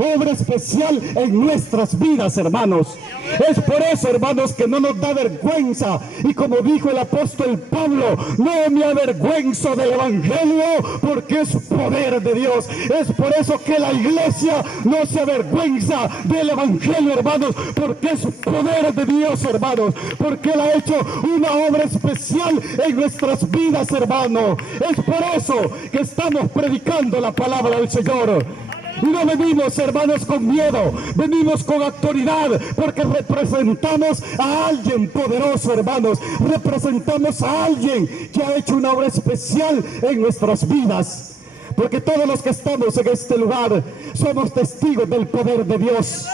obra especial en nuestras vidas, hermanos. Es por eso, hermanos, que no nos da vergüenza. Y como dijo el apóstol Pablo, no me avergüenzo del evangelio porque es poder de Dios. Es por eso que la iglesia no se avergüenza del evangelio, hermanos, porque es poder de Dios, hermanos, porque Él ha hecho una obra especial en nuestras vidas, hermanos. Es por eso que estamos predicando la palabra del Señor. Y no venimos, hermanos, con miedo, venimos con autoridad, porque representamos a alguien poderoso, hermanos. Representamos a alguien que ha hecho una obra especial en nuestras vidas. Porque todos los que estamos en este lugar somos testigos del poder de Dios.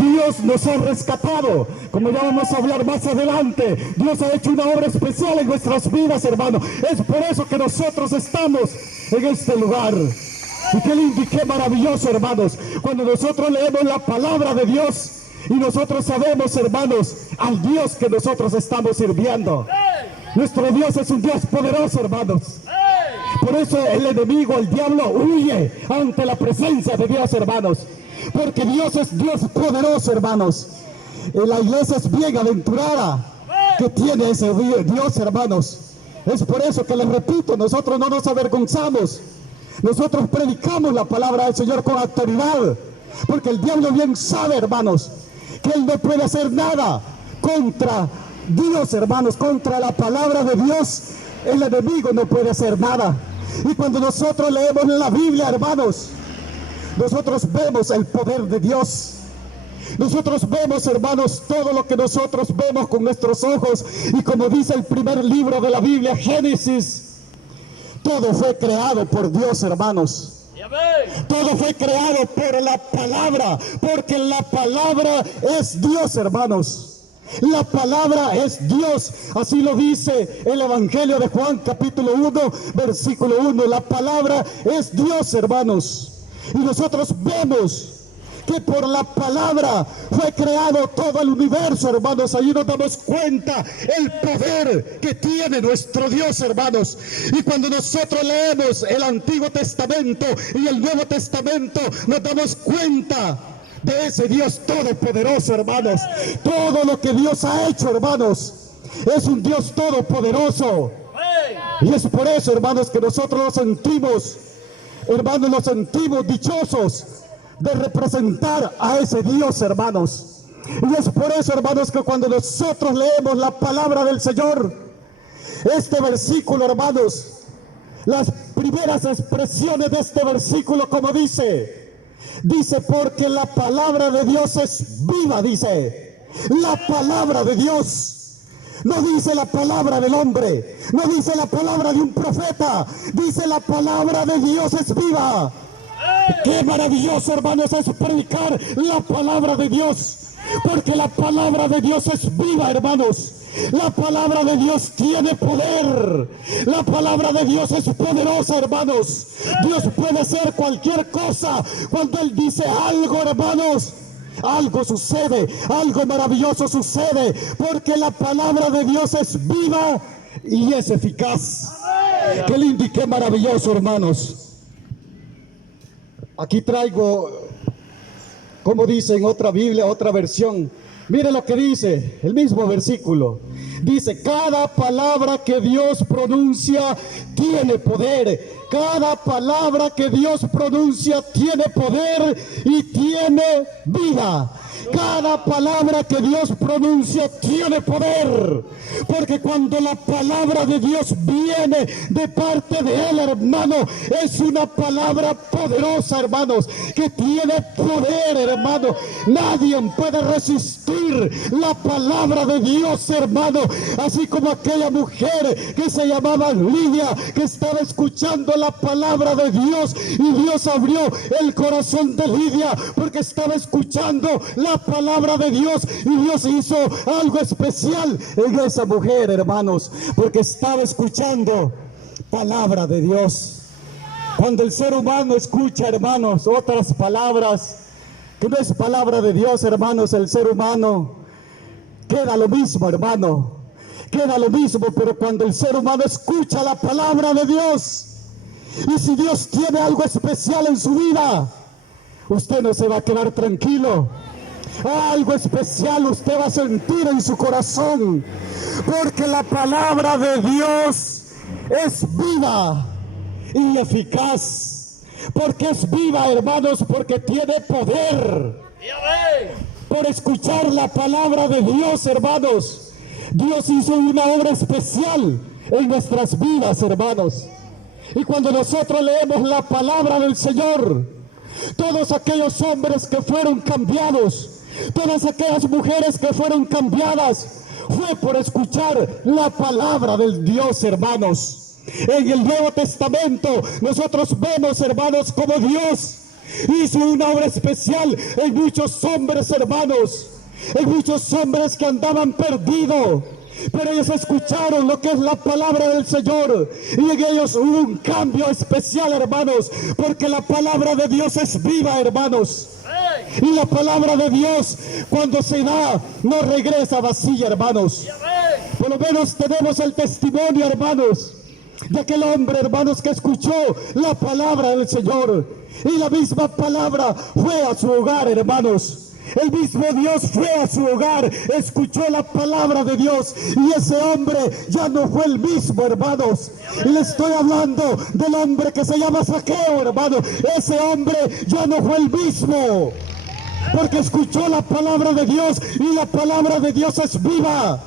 Dios nos ha rescatado, como ya vamos a hablar más adelante. Dios ha hecho una obra especial en nuestras vidas, hermanos. Es por eso que nosotros estamos en este lugar. Y qué lindo y qué maravilloso, hermanos, cuando nosotros leemos la palabra de Dios y nosotros sabemos, hermanos, al Dios que nosotros estamos sirviendo. Nuestro Dios es un Dios poderoso, hermanos. Por eso el enemigo, el diablo, huye ante la presencia de Dios, hermanos. Porque Dios es Dios poderoso, hermanos. La iglesia es bienaventurada que tiene ese Dios, hermanos. Es por eso que les repito, nosotros no nos avergonzamos. Nosotros predicamos la palabra del Señor con autoridad, porque el diablo bien sabe, hermanos, que él no puede hacer nada contra Dios, hermanos, contra la palabra de Dios. El enemigo no puede hacer nada. Y cuando nosotros leemos la Biblia, hermanos, nosotros vemos el poder de Dios. Nosotros vemos, hermanos, todo lo que nosotros vemos con nuestros ojos. Y como dice el primer libro de la Biblia, Génesis, todo fue creado por Dios, hermanos. Todo fue creado por la palabra, porque la palabra es Dios, hermanos. La palabra es Dios. Así lo dice el Evangelio de Juan, capítulo 1, versículo 1. La palabra es Dios, hermanos. Y nosotros vemos que por la palabra fue creado todo el universo, hermanos. Ahí nos damos cuenta el poder que tiene nuestro Dios, hermanos. Y cuando nosotros leemos el Antiguo Testamento y el Nuevo Testamento, nos damos cuenta de ese Dios todopoderoso, hermanos. Todo lo que Dios ha hecho, hermanos, es un Dios todopoderoso. Y es por eso, hermanos, que nosotros nos sentimos, hermanos, nos sentimos dichosos de representar a ese Dios, hermanos. Y es por eso, hermanos, que cuando nosotros leemos la palabra del Señor, este versículo, hermanos, las primeras expresiones de este versículo, como dice, porque la palabra de Dios es viva, dice. La palabra de Dios. No dice la palabra del hombre, no dice la palabra de un profeta, dice la palabra de Dios es viva. Qué maravilloso, hermanos, es predicar la palabra de Dios, porque la palabra de Dios es viva, hermanos. La palabra de Dios tiene poder. La palabra de Dios es poderosa, hermanos. Dios puede hacer cualquier cosa. Cuando Él dice algo, hermanos, algo sucede, algo maravilloso sucede, porque la palabra de Dios es viva y es eficaz. Qué lindo y qué maravilloso, hermanos. Aquí traigo, como dice en otra Biblia, otra versión. Mire lo que dice, el mismo versículo. Dice, cada palabra que Dios pronuncia tiene poder. Cada palabra que Dios pronuncia tiene poder y tiene vida. Cada palabra que Dios pronuncia tiene poder, porque cuando la palabra de Dios viene de parte de Él, hermano, es una palabra poderosa, hermanos, que tiene poder, hermano. Nadie puede resistir la palabra de Dios, hermano, así como aquella mujer que se llamaba Lidia, que estaba escuchando la palabra de Dios, y Dios abrió el corazón de Lidia porque estaba escuchando la palabra de Dios, y Dios hizo algo especial en esa mujer, hermanos, porque estaba escuchando palabra de Dios. Cuando el ser humano escucha, hermanos, otras palabras que no es palabra de Dios, hermanos, el ser humano queda lo mismo, hermano, queda lo mismo. Pero cuando el ser humano escucha la palabra de Dios, y si Dios tiene algo especial en su vida, usted no se va a quedar tranquilo. Algo especial usted va a sentir en su corazón, porque la palabra de Dios es viva y eficaz. Porque es viva, hermanos, porque tiene poder. Por escuchar la palabra de Dios, hermanos, Dios hizo una obra especial en nuestras vidas, hermanos. Y cuando nosotros leemos la palabra del Señor, todos aquellos hombres que fueron cambiados, todas aquellas mujeres que fueron cambiadas, fue por escuchar la palabra del Dios, hermanos. En el Nuevo Testamento nosotros vemos, hermanos, como Dios hizo una obra especial en muchos hombres, hermanos, en muchos hombres que andaban perdidos, pero ellos escucharon lo que es la palabra del Señor, y en ellos hubo un cambio especial, hermanos, porque la palabra de Dios es viva, hermanos. Y la palabra de Dios, cuando se da, no regresa vacía, hermanos. Por lo menos tenemos el testimonio, hermanos, de aquel hombre, hermanos, que escuchó la palabra del Señor, y la misma palabra fue a su hogar, hermanos. El mismo Dios fue a su hogar, escuchó la palabra de Dios, y ese hombre ya no fue el mismo, hermanos. Y le estoy hablando del hombre que se llama Zaqueo, hermano. Ese hombre ya no fue el mismo, porque escuchó la palabra de Dios, y la palabra de Dios es viva.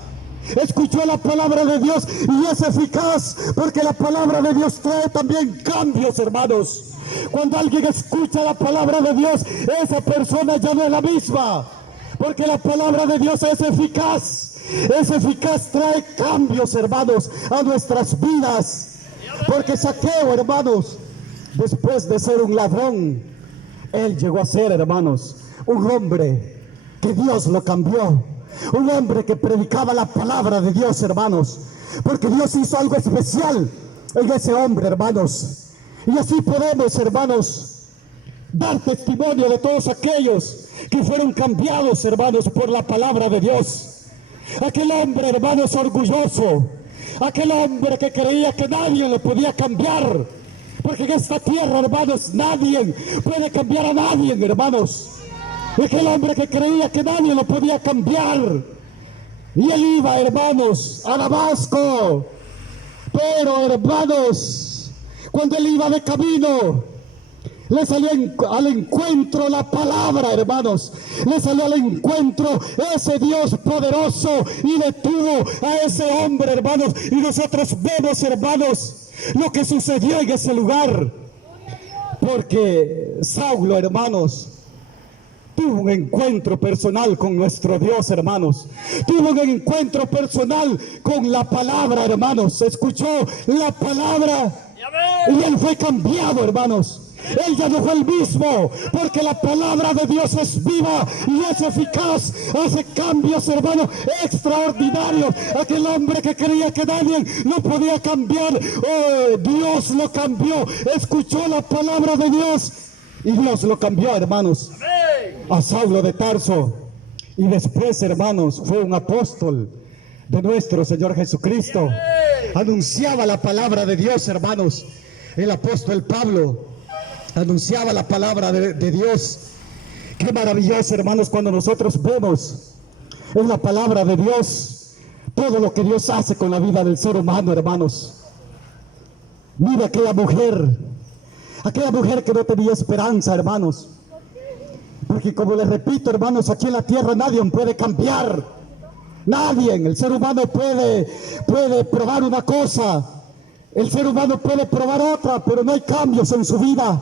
Escuchó la palabra de Dios y es eficaz, porque la palabra de Dios trae también cambios, hermanos. Cuando alguien escucha la palabra de Dios, esa persona ya no es la misma, porque la palabra de Dios es eficaz, trae cambios, hermanos, a nuestras vidas. Porque Zaqueo, hermanos, después de ser un ladrón, él llegó a ser, hermanos, un hombre que Dios lo cambió, un hombre que predicaba la palabra de Dios, hermanos, porque Dios hizo algo especial en ese hombre, hermanos. Y así podemos, hermanos, dar testimonio de todos aquellos que fueron cambiados, hermanos, por la palabra de Dios. Aquel hombre, hermanos, orgulloso, aquel hombre que creía que nadie le podía cambiar, porque en esta tierra, hermanos, nadie puede cambiar a nadie, hermanos. Aquel hombre que creía que nadie lo podía cambiar, y él iba, hermanos, a Damasco. Pero, hermanos, cuando él iba de camino, le salió al encuentro la palabra, hermanos. Le salió al encuentro ese Dios poderoso y detuvo a ese hombre, hermanos. Y nosotros vemos, hermanos, lo que sucedió en ese lugar, porque Saulo, hermanos, tuvo un encuentro personal con nuestro Dios, hermanos. Tuvo un encuentro personal con la palabra, hermanos. Escuchó la palabra y él fue cambiado, hermanos. Él ya no fue el mismo, porque la palabra de Dios es viva y es eficaz. Hace cambios, hermanos, extraordinarios. Aquel hombre que creía que nadie lo podía cambiar, oh, Dios lo cambió. Escuchó la palabra de Dios y Dios lo cambió, hermanos, a Saulo de Tarso. Y después, hermanos, fue un apóstol de nuestro Señor Jesucristo. Anunciaba la palabra de Dios, hermanos. El apóstol Pablo anunciaba la palabra de Dios. Qué maravilloso, hermanos, cuando nosotros vemos en la palabra de Dios todo lo que Dios hace con la vida del ser humano, hermanos. Mira aquella mujer que no tenía esperanza, hermanos. Porque como les repito, hermanos, aquí en la tierra nadie puede cambiar. Nadie. El ser humano puede probar una cosa, el ser humano puede probar otra, pero no hay cambios en su vida.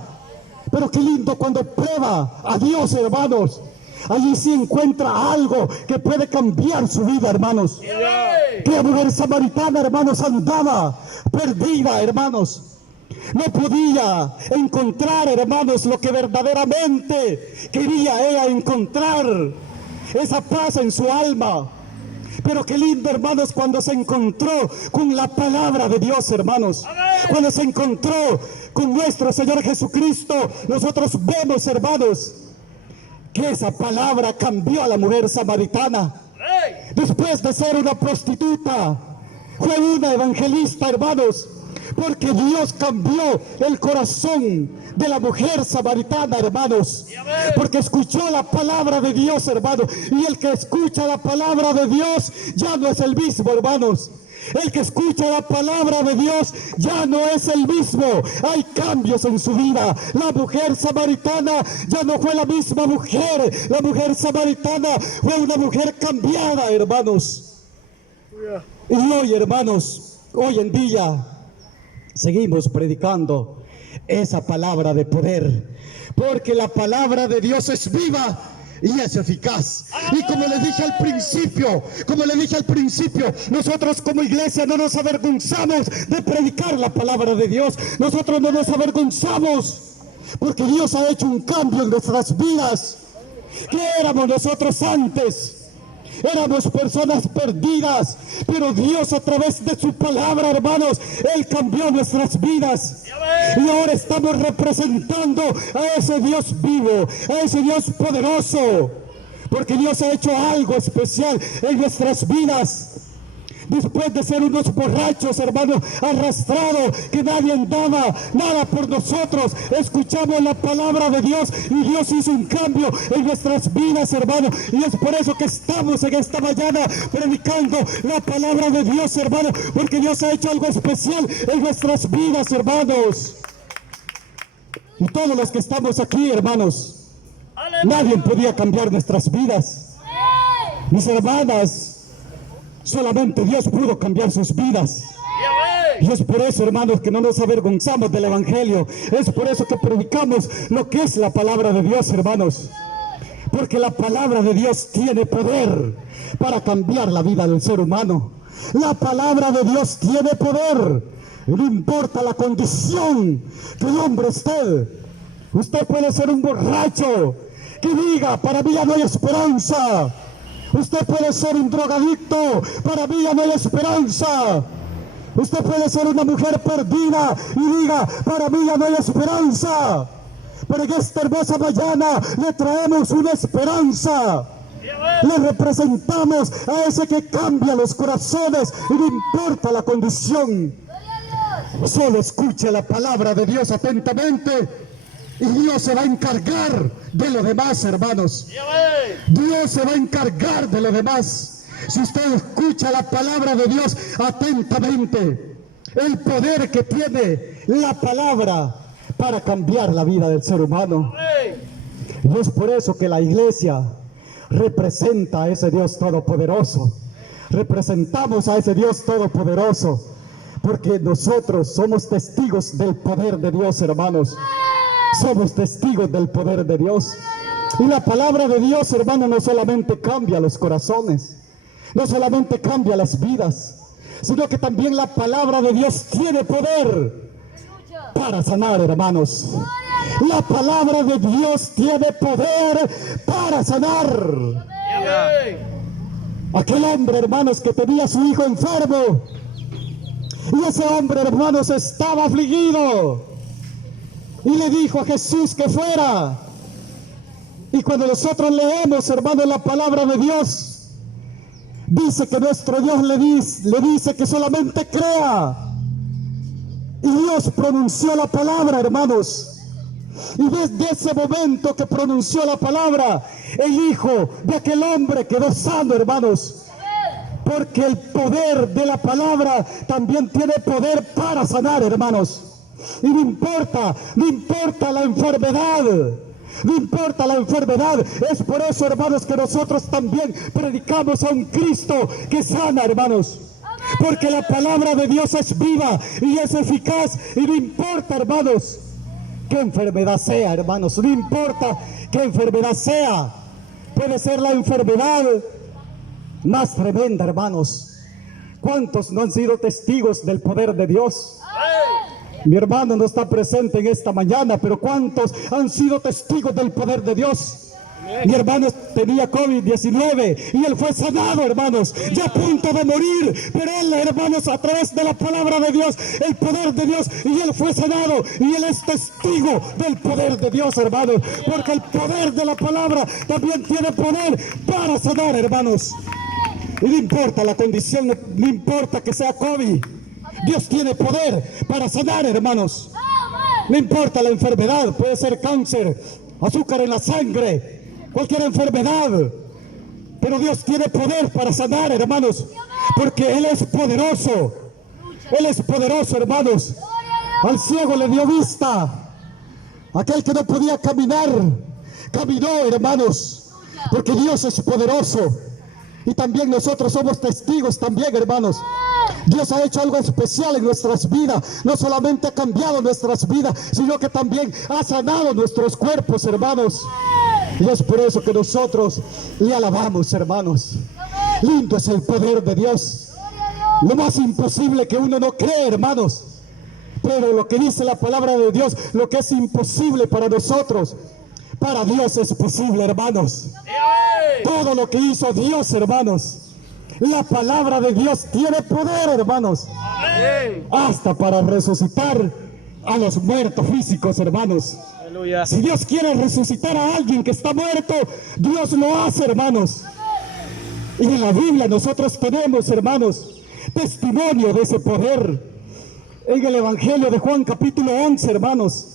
Pero qué lindo cuando prueba a Dios, hermanos. Allí sí encuentra algo que puede cambiar su vida, hermanos. Que la mujer samaritana, hermanos, andaba perdida, hermanos. No podía encontrar, hermanos, lo que verdaderamente quería ella encontrar, esa paz en su alma. Pero qué lindo, hermanos, cuando se encontró con la palabra de Dios, hermanos. Cuando se encontró con nuestro Señor Jesucristo, nosotros vemos, hermanos, que esa palabra cambió a la mujer samaritana. Después de ser una prostituta, fue una evangelista, hermanos. Porque Dios cambió el corazón de la mujer samaritana, hermanos. Porque escuchó la palabra de Dios, hermanos. Y el que escucha la palabra de Dios ya no es el mismo, hermanos. El que escucha la palabra de Dios ya no es el mismo. Hay cambios en su vida. La mujer samaritana ya no fue la misma mujer. La mujer samaritana fue una mujer cambiada, hermanos. Y hoy, hermanos, hoy en día seguimos predicando esa palabra de poder, porque la palabra de Dios es viva y es eficaz. Y como les dije al principio, nosotros como iglesia no nos avergonzamos de predicar la palabra de Dios. Nosotros no nos avergonzamos, porque Dios ha hecho un cambio en nuestras vidas. ¿Qué éramos nosotros antes? Éramos personas perdidas, pero Dios a través de su palabra, hermanos, Él cambió nuestras vidas. Y ahora estamos representando a ese Dios vivo, a ese Dios poderoso, porque Dios ha hecho algo especial en nuestras vidas. Después de ser unos borrachos, hermanos, arrastrados, que nadie daba nada por nosotros, escuchamos la palabra de Dios y Dios hizo un cambio en nuestras vidas, hermanos. Y es por eso que estamos en esta mañana predicando la palabra de Dios, hermanos, porque Dios ha hecho algo especial en nuestras vidas, hermanos. Y todos los que estamos aquí, hermanos, nadie podía cambiar nuestras vidas. Mis hermanas, solamente Dios pudo cambiar sus vidas. Y es por eso, hermanos, que no nos avergonzamos del Evangelio. Es por eso que predicamos lo que es la palabra de Dios, hermanos. Porque la palabra de Dios tiene poder para cambiar la vida del ser humano. La palabra de Dios tiene poder. No importa la condición que el hombre esté. Usted puede ser un borracho que diga, para mí ya no hay esperanza. Usted puede ser un drogadicto, para mí ya no hay esperanza. Usted puede ser una mujer perdida y diga, para mí ya no hay esperanza. Pero en esta hermosa mañana le traemos una esperanza. Le representamos a ese que cambia los corazones y no importa la condición. Solo escuche la palabra de Dios atentamente. Y Dios se va a encargar de lo demás, hermanos. Dios se va a encargar de lo demás. Si usted escucha la palabra de Dios atentamente, el poder que tiene la palabra para cambiar la vida del ser humano. Y es por eso que la iglesia representa a ese Dios todopoderoso. Representamos a ese Dios todopoderoso, porque nosotros somos testigos del poder de Dios, hermanos. Somos testigos del poder de Dios. Y la palabra de Dios, hermano, no solamente cambia los corazones, no solamente cambia las vidas, sino que también la palabra de Dios tiene poder para sanar, hermanos. La palabra de Dios tiene poder para sanar. Aquel hombre, hermanos, que tenía a su hijo enfermo, y ese hombre, hermanos, estaba afligido. Y le dijo a Jesús que fuera. Y cuando nosotros leemos, hermanos, la palabra de Dios, dice que nuestro Dios le dice que solamente crea. Y Dios pronunció la palabra, hermanos. Y desde ese momento que pronunció la palabra, el hijo de aquel hombre quedó sano, hermanos. Porque el poder de la palabra también tiene poder para sanar, hermanos. Y no importa la enfermedad, no importa la enfermedad. Es por eso, hermanos, que nosotros también predicamos a un Cristo que sana, hermanos. Porque la palabra de Dios es viva y es eficaz. Y no importa, hermanos, qué enfermedad sea, hermanos, no importa qué enfermedad sea. Puede ser la enfermedad más tremenda, hermanos. ¿Cuántos no han sido testigos del poder de Dios? Mi hermano no está presente en esta mañana, pero ¿cuántos han sido testigos del poder de Dios? Mi hermano tenía COVID-19 y él fue sanado, hermanos, ya a punto de morir, pero él, hermanos, a través de la palabra de Dios, el poder de Dios, y él fue sanado, y él es testigo del poder de Dios, hermanos, porque el poder de la palabra también tiene poder para sanar, hermanos. Y no importa la condición, no importa que sea COVID, Dios tiene poder para sanar, hermanos. No importa la enfermedad, puede ser cáncer, azúcar en la sangre, cualquier enfermedad. Pero Dios tiene poder para sanar, hermanos, porque Él es poderoso. Él es poderoso, hermanos. Al ciego le dio vista. Aquel que no podía caminar, caminó, hermanos, porque Dios es poderoso. Y también nosotros somos testigos también, hermanos. Dios ha hecho algo especial en nuestras vidas. No solamente ha cambiado nuestras vidas, sino que también ha sanado nuestros cuerpos, hermanos. Y es por eso que nosotros le alabamos, hermanos. Lindo es el poder de Dios. Lo más imposible que uno no cree, hermanos. Pero lo que dice la palabra de Dios, lo que es imposible para nosotros, para Dios es posible, hermanos. Todo lo que hizo Dios, hermanos, la palabra de Dios tiene poder, hermanos, hasta para resucitar a los muertos físicos, hermanos. Aleluya. Si Dios quiere resucitar a alguien que está muerto, Dios lo hace, hermanos. Y en la Biblia nosotros tenemos, hermanos, testimonio de ese poder. En el Evangelio de Juan capítulo 11, hermanos,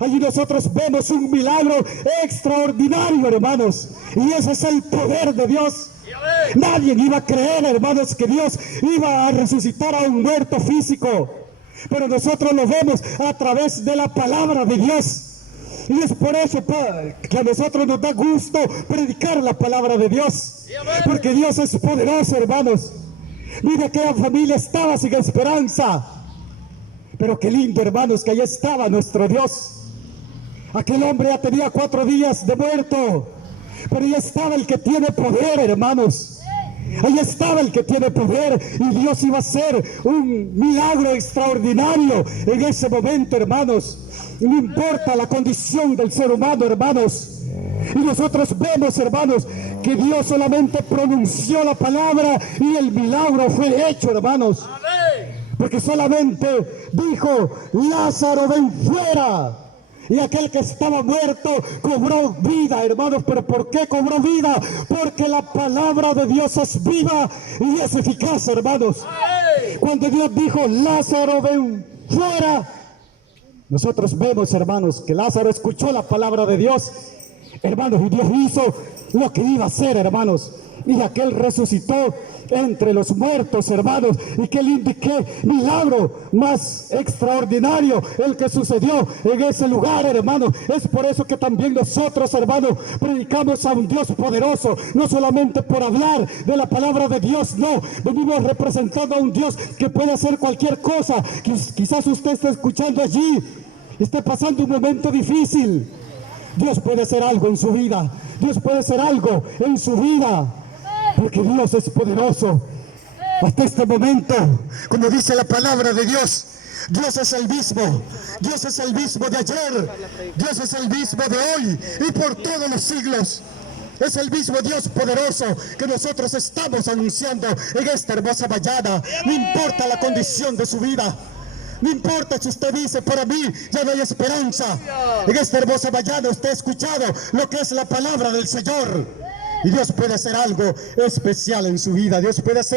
allí nosotros vemos un milagro extraordinario, hermanos, y ese es el poder de Dios. Nadie iba a creer, hermanos, que Dios iba a resucitar a un muerto físico, pero nosotros lo vemos a través de la palabra de Dios. Y es por eso que a nosotros nos da gusto predicar la palabra de Dios, porque Dios es poderoso, hermanos. Mira, aquella familia estaba sin esperanza, pero qué lindo, hermanos, que allá estaba nuestro Dios. Aquel hombre ya tenía 4 días de muerto, pero ya estaba el que tiene poder, hermanos. Ahí estaba el que tiene poder, y Dios iba a hacer un milagro extraordinario en ese momento, hermanos. No importa la condición del ser humano, hermanos. Y nosotros vemos, hermanos, que Dios solamente pronunció la palabra y el milagro fue hecho, hermanos. Porque solamente dijo: Lázaro, ven fuera. Y aquel que estaba muerto cobró vida, hermanos. ¿Pero por qué cobró vida? Porque la palabra de Dios es viva y es eficaz, hermanos. Cuando Dios dijo: Lázaro, ven fuera, nosotros vemos, hermanos, que Lázaro escuchó la palabra de Dios, hermanos, y Dios hizo lo que iba a hacer, hermanos. Y aquel resucitó entre los muertos, hermanos. Y qué lindo y qué milagro más extraordinario el que sucedió en ese lugar, hermanos. Es por eso que también nosotros, hermanos, predicamos a un Dios poderoso. No solamente por hablar de la palabra de Dios, no. Venimos representando a un Dios que puede hacer cualquier cosa. Quizás usted está escuchando allí, esté pasando un momento difícil. Dios puede hacer algo en su vida. Dios puede hacer algo en su vida, porque Dios es poderoso. Hasta este momento, como dice la palabra de Dios, Dios es el mismo. Dios es el mismo de ayer. Dios es el mismo de hoy y por todos los siglos. Es el mismo Dios poderoso que nosotros estamos anunciando en esta hermosa mañana. No importa la condición de su vida. No importa si usted dice: para mí ya no hay esperanza. En esta hermosa mañana usted ha escuchado lo que es la palabra del Señor. Y Dios puede hacer algo especial en su vida. Dios puede hacer